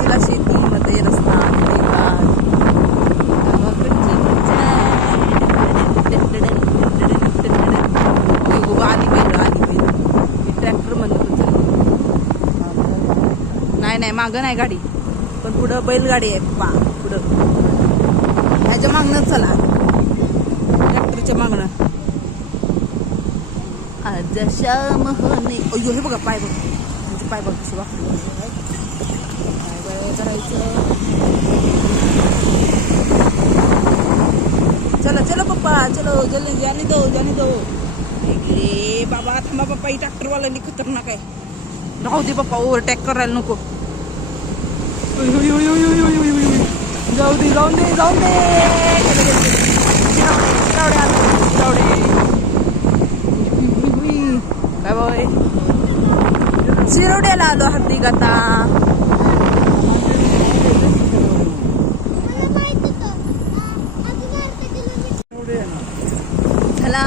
बाजूला शेतीमध्ये रस्ता गावाकडची मजा. आली बैल ट्रॅक्टर मधून नाही मागं नाही गाडी, पण पुढं बैलगाडी आहे पप्पा. पुढं ह्याच्या मागणं चला, ट्रॅक्टरच्या मागणं. आज श्याम होणे. अय्यो हे बघा पाय बघ, त्यांचे पाय बघ कसे वापरले. काय करायचं. चलो चलो पप्पा चलो, जल्दी जाने दो. ए बाबा थांबा पप्पा, ही ट्रॅक्टरवाल्यांनी खतरनाक आहे. राहू दे पप्पा, ओव्हरटेक करायला नको. जाऊ दे काय बाय. शिरोड्याला आलो हत्ती गाता. चला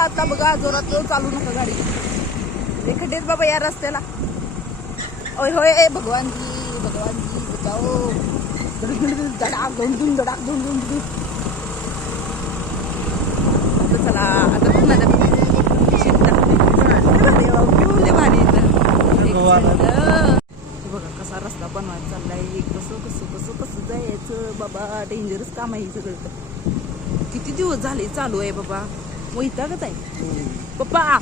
आता बघा, जोरात चालू नका गाडी. हे खड्डेच बाबा या रस्त्याला. ओय होय भगवान जी बचाओ. धडाक धुंडून चला आता पुन्हा बघा कसा रस्ता बनवायचा चाललाय. कसं जायचं बाबा. डेंजरस काम आहे सगळं. किती दिवस झाले चालू आहे बाबा. वैतागच आहे पप्पा.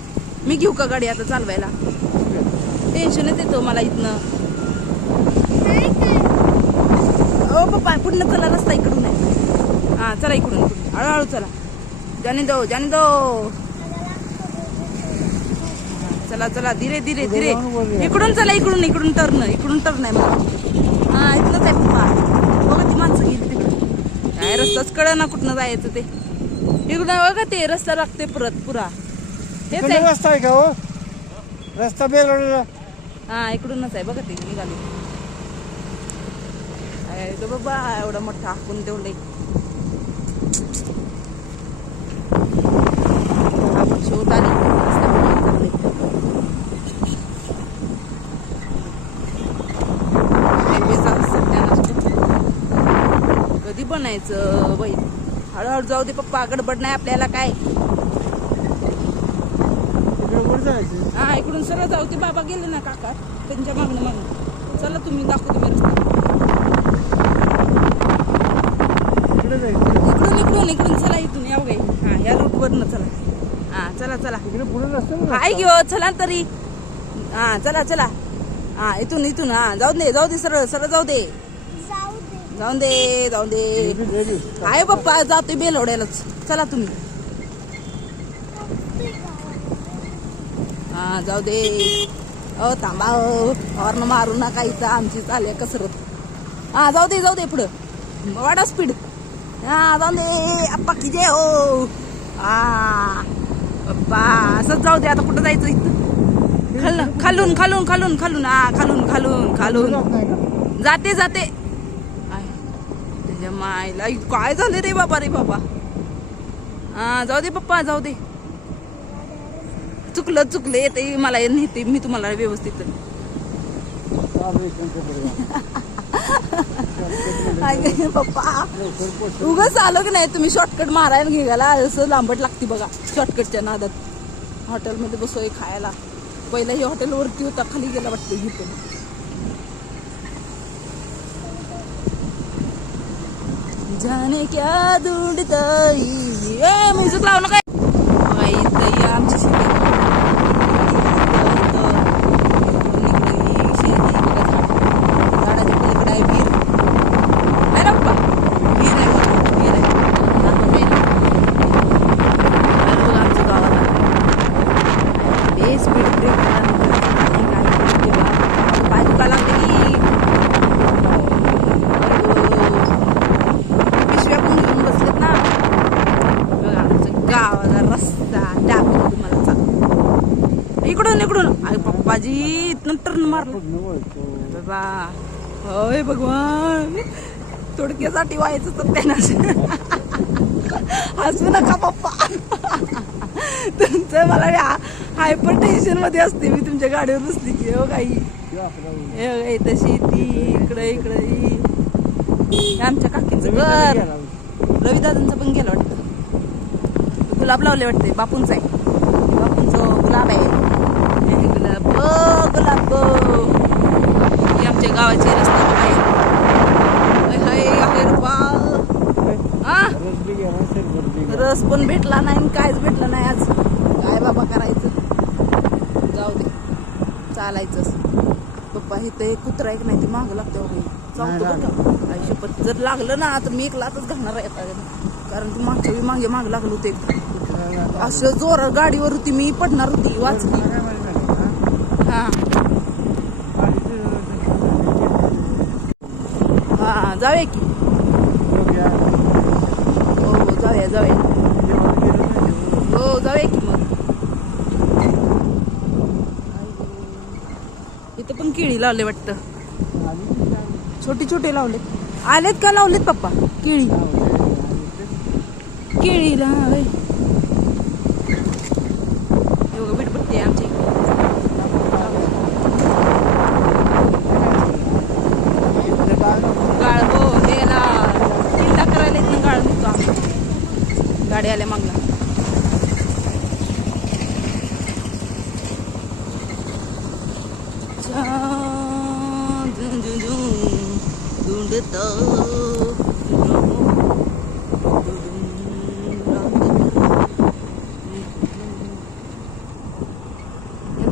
मी घेऊ का गाडी आता चालवायला. टेन्शनच येतो मला इथनं. ओ पप्पा पुढनं चला, रस्ता इकडून आहे. हा चला इकडून हळूहळू चला. जाने दो चला धीरे इकडून चला. इकडून टर्न आहे मला. हा इथलंच आहे पप्पा. बघा ती माणसं गेली तिकडं. काय रस्ताच कळ ना कुठनं जायचं ते. इकडून बघा ते रस्ता लागते परत पुरा. हेच आहे रस्ता आहे का हो. रस्ता बेलवडा. हा इकडूनच आहे बघा ते निघाले. बाबा एवढा मोठा हाकून तेवढे. आपण शोध आली कधी बनायचं बाई. हळूहळू जाऊ दे पप्पा, गडबड नाही आपल्याला काय. हा इकडून सरळ जाऊ दे. बाबा गेले ना काका त्यांच्या मागणं. चला तुम्ही दाखवतो मी रस्ता. इकडून चला. इथून या गे. हा या रूट वरनं चला. हा चला हाय घेऊ चला तरी. हा चला हा इथून हा जाऊ दे सरळ जाऊ दे. आहे पप्पा जातोय बेलवड्यालाच. चला तुम्ही. हा जाऊ दे. थांबा हॉर्न मारू नका. इथं आमची चालू कसरत. हा जाऊ दे पुढं वाढा स्पीड. हा जाऊ दे अप्पा की जे हो. हा पप्पा असंच जाऊ दे. आता कुठं जायचं इथं. खालून हा खालून जाते. त्याच्या मायला काय झालं रे बाबा. हा जाऊ दे पप्पा जाऊ दे. चुकलं येते मला नेते मी तुम्हाला व्यवस्थित. काय पप्पा उगाच आलो की नाही तुम्ही शॉर्टकट मारायला निघाला असं लांबट लागते बघा शॉर्टकटच्या नादात. हॉटेलमध्ये बसोय खायला. पहिला हे हॉटेल वरती होता खाली गेला वाटतं ही पण. जाने क्या ढूंढता ये म्युझिक लावू नका बघा. इथं या आमची शेती. झाडाच्या पलीकडे आहे विहीर आहे ना पप्पा. विहीर आहे बघा, विहीर आहे. बघा आमच्या गावाला स्पीड ब्रेक पाय दुखा लागते की पिशव्या पण घेऊन बसलेत ना. बघा आमच्या गावाचा रस्ता दाखवतो तुम्हाला. चाल इकडून इकडून. अरे पप्पाजी इथनं टर्न मारलं बाबा. होय भगवान थोडक्यासाठी व्हायचं तर त्यांना. हसू नका पप्पा. तुमचं मला हायपर टेन्शन मध्ये असते मी तुमच्या गाडीवर बसली की. हो काही इथं शेती इकडे इकडे. आमच्या काकीचं घर. रविदादांचं पण गेलं वाटतं. गुलाब लावले वाटते. बापूंचं आहे. बापूंचं गुलाब आहे. गुलाब गुलाब. ही आमच्या गावाची रस्ता रस पण भेटला नाही आणि काहीच भेटलं नाही आज. काय बाबा करायचं. जाऊ दे चालायचंच. पप्पा इथं एक कुत्रा एक नाही ते मागं लागतं वगैरे चालतो बघा. आई शपथ जर लागलं ना तर मी एक लातच घालणार आहे. कारण ती मागच्या वेळी मागे माग लागलं होतं एकदम. असं जोर गाडीवर होती मी पडणार होती वाचली. हा हा जाऊया की. हो जाऊया जाऊया. हो जाऊया की मग. इथं पण केळी लावले वाटतं. छोटी छोटे लावलेत. आलेत का लावलेत पप्पा केळी. केळी लावले. बीटपट्टी आहे आमची. गाळ हो याला चिंता करायला इथनं गाळ निघतो आम्ही. गाडी आल्या मागला.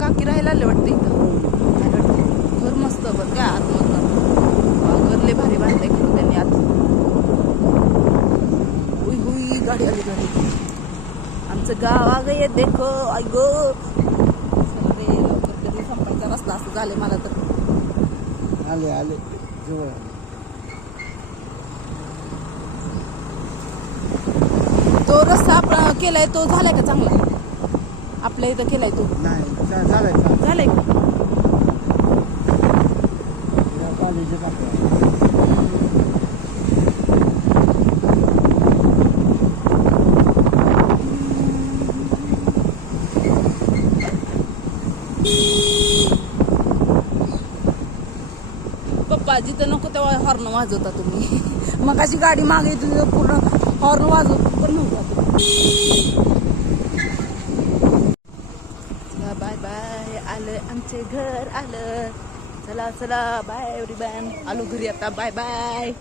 काकी राहायला आले वाटतं इथं. घर मस्त बरं काय आतमधलं. घर लय भारी बांधलंय खरं त्यांनी आत. हुई हुई गाडी आली गाडी. आमचं गाव आ गए देखो ऐगो. सगळे लवकर कधी संपायचा रस्ता असं झाले मला तर. आले आले जवळ. तो रस्ता आपण केलाय तो झालाय का चांगला. आपल्या इथं केलाय तो. नाही झालंय झालंय का. पप्पा जिथं नको तेव्हा हॉर्न वाजवता तुम्ही. मग अशी गाडी मागे तुझं पूर्ण हॉर्न वाजवत पण नव्हता. Bye bye. आलं आमचे घर आलं. चला चला बाय एव्हरीवन. आलो घरी आता. Bye bye.